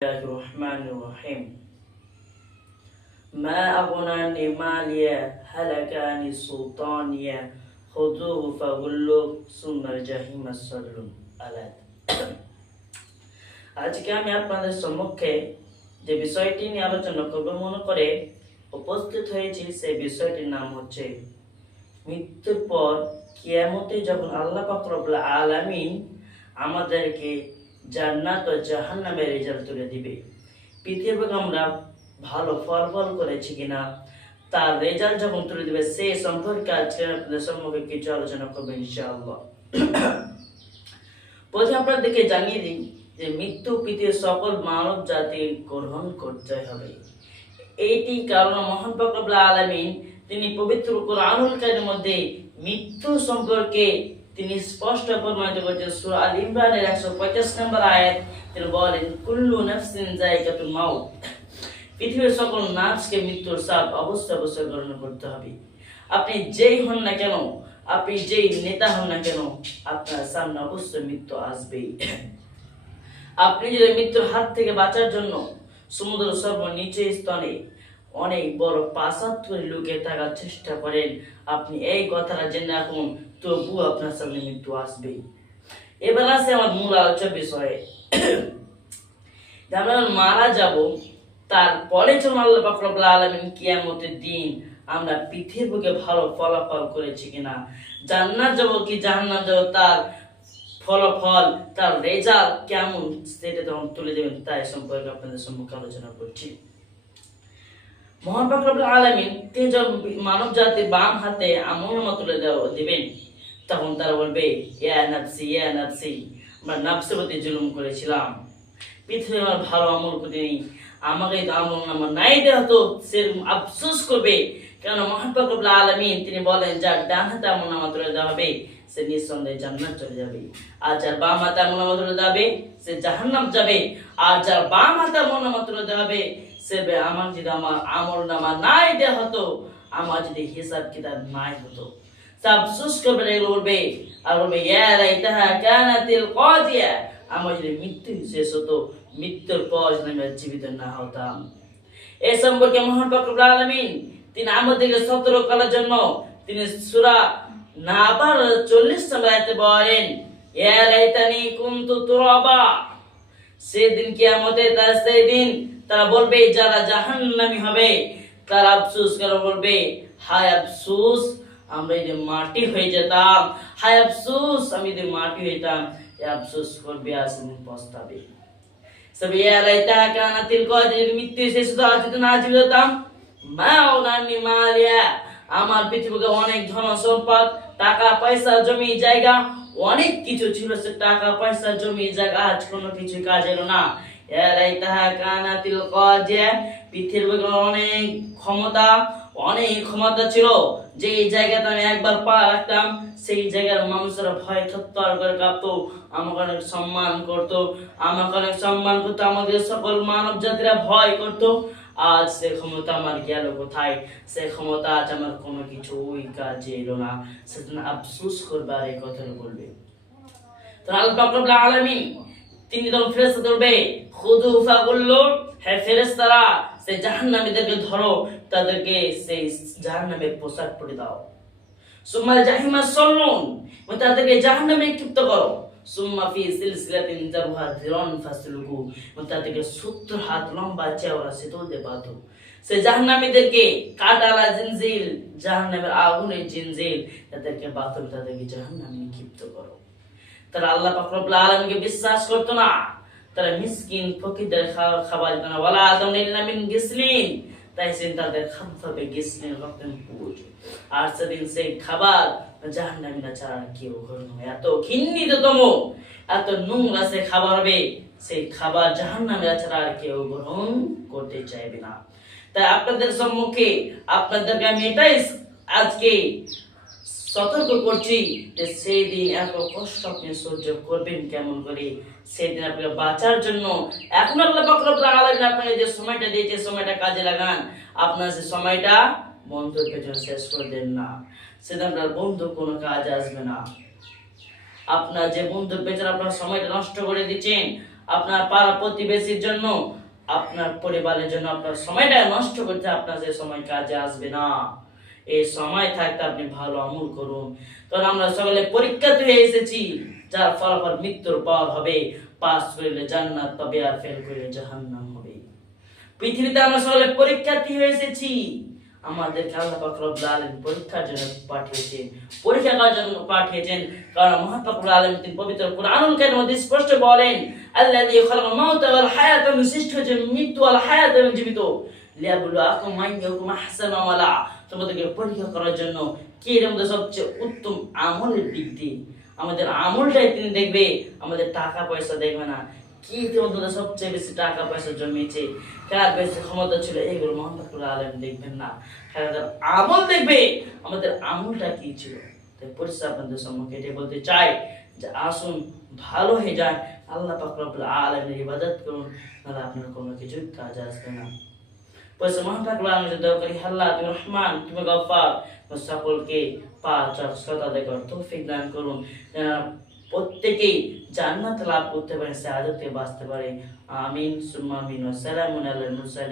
الله الرحمن الرحيم ما أغنى عني مالية هلك عني سلطانية خذوه فغلوه ثم الجحيم صلوا عليه আজকে আমি আপনাদের সম্মুখে যে বিষয়টি নিয়ে আলোচনা করব মনে করে উপস্থিত হয়েছি সেই বিষয়টির নাম হচ্ছে মৃত্যুর পর কিয়ামতে যখন আল্লাহ পাক রব্বুল আলামিন আমাদেরকে জান্নাত ও জাহান্নামের রেজাল্ট তুলে দিবে। পৃথিবীতে আমরা ভালো ফলাফল করেছি কিনা তার রেজাল্ট যখন তুলে দিবে সেই সম্পর্কে আজকে আপনাদের সম্মুখে কিছু আলোচনা করবো ইনশাআল্লাহ। প্রথমে আপনাদেরকে জানিয়ে দিই যে মৃত্যু পৃথিবীর সকল মানব জাতি গ্রহণ করতে হবে। এইটি কারণ মহান পাক রব্বুল আলামিন তিনি পবিত্র কোরআনুল কারীমের মধ্যে মৃত্যু সম্পর্কে তিনি স্পষ্ট প্রমাণিত করেছেন। সূরা আল ইমরানের 150 নম্বর আয়াত তিনি বলেন কুল্লু নাফসিন যায়কাতুল মাউত, পৃথিবীর সকল নাফসকে মৃত্যুর স্বাদ অবশ্যই গ্রহণ করতে হবে। আপনি যেই হন না কেন, আপনি যেই নেতা হন না কেন, আপনার সামনে অবশ্যই মৃত্যু আসবেই। আপনি যদি মৃত্যুর হাত থেকে বাঁচার জন্য সমুদ্র সর্বনিচে স্তনে অনেক বড় প্রাসাদ করে লুকিয়ে থাকার চেষ্টা করেন, আপনি এই কথাটা জেনে রাখুন তবু আপনার সামনে মৃত্যু আসবে। এবার আসে আমার মূল আলোচনার বিষয়ে। আমরা মারা যাব, তারপরে যখন আল্লাহ পাক রব্বুল আলামিন কিয়ামতের দিন আমরা পৃথিবীর বুকে ভালো ফলাফল করেছি কিনা, জান্নাত যাব কি জাহান্নাম যাব, তার ফলাফল তার রেজাল্ট কেমন সেটা তখন তুলে দেবেন, তাই সম্পর্কে আপনাদের সম্মুখে আলোচনা করছি। মহান পাক রব্বুল আলামিন তিনি যখন মানব জাতির বাম হাতে আমলনামা তুলে দিবেন, তখন তারা বলবে ইয়া নাফসি ইয়া নাফসি, আমরা নাফসের প্রতি জুলুম করেছিলাম, পৃথিবীর আমার ভালো আমল করিনি, আমাকে তো আমলনামা নাই দেওয়া হতো, সেরকম আফসোস করবে। কেন মহান পাক রব্বুল আলামিন তিনি বলেন যার ডান হাতে আমলনামা তুলে দেওয়া হবে সে নিঃসন্দেহে জান্নাত চলে যাবে, আর যার বাম হাতে আমলনামা তুলে দেওয়া হবে সে জাহান্নাম যাবে। আর যার বাম হাতে আমলনামা তুলে দেওয়া হবে সে আমার যদি আমার আমলনামা নাই দেওয়া হতো, আমার যদি হিসাব কিতাব নাই হতো, আফসোস করবে, এগুলো বলবে আর বলবে ইয়া লাইতাহা কানাতিল কাদিয়া, আমার যদি মৃত্যু শেষ হতো, মৃত্যুর পর যদি আমি জীবিত না হতাম। এই সম্পর্কে মহান পাক রব্বুল আলামিন তিনি আমাদেরকে সতর্ক করার জন্য তিনি সূরা নাবার 40 নম্বর আয়াতে বলেন ইয়া লাইতানি কুনতু তুরাবা, সেদিন কিয়ামতে তার সেই দিন তারা বলবে যারা জাহান্নামী হবে তারা আফসোস করে বলবে হায় আফসোস আমরা যদি মাটি হয়ে যেতাম, হায় আফসোস আমি যদি মাটি হইতাম, এই আফসোস করবে আর সেদিন পস্তাবে। সব ইয়া লাইতাহা কানাতিল কাদিয়া, যদি মৃত্যু শেষ হতো আজ যদি না জীবিত হতাম, মা উনানি মালিয়া, আমার পৃথিবীতে অনেক ধন সম্পদ টাকা পয়সা জমি জায়গা অনেক কিছু ছিল, সে টাকা পয়সা জমি জায়গা আজ কোনো কিছু কাজ এলো না। ইয়া লাইতাহা কানাতিল কাদিয়া, পৃথিবীতে অনেক ক্ষমতা ছিল, যে জায়গাতে আমি একবার পা রাখতাম সেই জায়গার মানুষেরা ভয় থরথর করে কাঁপতো, আমাকে অনেক সম্মান করতো, আমাদের সকল মানব জাতিরা ভয় করতো। আজ সে ক্ষমতা আমার গেল কোথায়, সে ক্ষমতা আজ আমার কোনো কিছু ওই কাজে এলো না, সেদিন আফসোস করবে আর এই কথাটা বলবে। তো আল্লাহ পাক রব্বুল আলামিন তিনি তখন ফেরেশতা বলবে খুযু ফাগুল্লু, হে ফেরেশতারা সেই জাহান্নামীদেরকে ধরো, তাদেরকে সেই জাহান্নামের পোশাক পরে দাও। সুম্মাল জাহিমা সল্লুন, তাদেরকে জাহান্নামে নিক্ষিপ্ত করো। সুম্মা ফি সিলসিলাতিন যারহা যিরান ফাসলুকু, তাদেরকে 70 হাত লম্বা চওড়া সেতু দিয়ে বাঁধো। সেই জাহান্নামীদেরকে কাটালা জিনজিল, জাহান্নামের আগুনের জিনজিল, তাদেরকে বাঁধো, তাদেরকে জাহান্নামে নিক্ষিপ্ত করো। তারা আল্লাহ পাক রব্বুল আলামিনকে বিশ্বাস করতো না, তারা মিসকিন ফকিরদের খাবার দিত না, ওয়ালা আদম ইল্লা মিন গিসলিন, তাই সেদিন তাদের খাদ্য হবে গিসলিন রক্তের পুঁজ, আর সেদিন সেই খাবার জাহান্নামীরা ছাড়া কেউ গ্রহণ হবে। এত ঘৃণিততম এত নোংরা সে খাবার হবে, সেই খাবার জাহান্নামীরা ছাড়া আর কেউ গ্রহণ করতে চাইবে না। তাই আপনাদের সম্মুখে আপনাদেরকে আমি এটাই আজকে সতর্ক করছি যে সেই দিন এত কষ্ট আপনি সহ্য করবেন কেমন করে, সেই দিন আপনাকে বাঁচার জন্য এখন আল্লাহ পাক রব্বুল আলামিন আপনাকে যে সময়টা দিয়েছে সময়টা কাজে লাগান। আপনার সে সময়টা বন্ধুর পেছনে শেষ করে দেন না, সেদিন আপনার বন্ধু কোনো কাজ আসবে না। আপনার যে বন্ধুর পেছনে আপনার সময়টা নষ্ট করে দিচ্ছেন, আপনার পাড়া প্রতিবেশীর জন্য, আপনার পরিবারের জন্য আপনার সময়টা নষ্ট করতে আপনার যে সময় কাজে আসবে না। এই সময় থাকতে আপনি ভালো আমল করুন, কারণ আমরা সকলে পরীক্ষাতে হয়ে এসেছি, যার ফলাফল মৃত্যুর পর হবে। পাস করলে জান্নাত পাবে, আর ফেল করলে জাহান্নাম হবে। পৃথিবীতে আমরা সকলে পরীক্ষার্থী হয়ে এসেছি। আমাদেরকে আল্লাহ পাক রব্বুল আলামিন পরীক্ষার জন্য পাঠিয়েছেন, পরীক্ষা করার জন্য পাঠিয়েছেন। কারণ মহান পাক রব্বুল আলামিন তিনি পবিত্র কুরআনুল কারীমের মধ্যে স্পষ্ট বলেন, আল্লাযী খালাকাল মাউতা ওয়াল হায়াতা, সৃষ্টি হয়েছে মৃত্যু ওয়াল হায়াত এবং জীবিত, লিয়াবলুয়াকুম আইয়ুকুম আহসানু আমালা, তোমাদেরকে পরীক্ষা করার জন্য কে এর মধ্যে সবচেয়ে উত্তম আমলের দিক দিয়ে। আমাদের আমলটাই তিনি দেখবে, আমাদের টাকা পয়সা দেখবে না। কি তোমাদের সবচেয়ে বেশি টাকা পয়সা জমিয়েছে, কার বেশি ক্ষমতা ছিল, এগুলো মহান রব্বুল আলামিন দেখবেন না। আমাদের আমল দেখবে, আমাদের আমলটা কি ছিল। তাই পরিষ্কার আপনাদের সম্মুখে এটাই বলতে চাই যে আসুন ভালো হয়ে যান, আল্লাহ পাক রব্বুল আলামিনের ইবাদত করুন, নাহলে আপনার কোনো কিছু কাজে আসবে না। পয়সা মহান পাক রব্বুল আলামিন দোয়া করি, আল্লাহ তুমি রহমান, তুমি গফফার, সকলকে পাঁচ ওয়াক্ত সালাত আদায় করার তৌফিক দান করুন, প্রত্যেকেই জান্নাত লাভ করতে পারে, সাআদাতে বাঁচতে পারে। আমিন সুম্মা আমিন। ওয়া সালামুন আলাল মুরসালিন।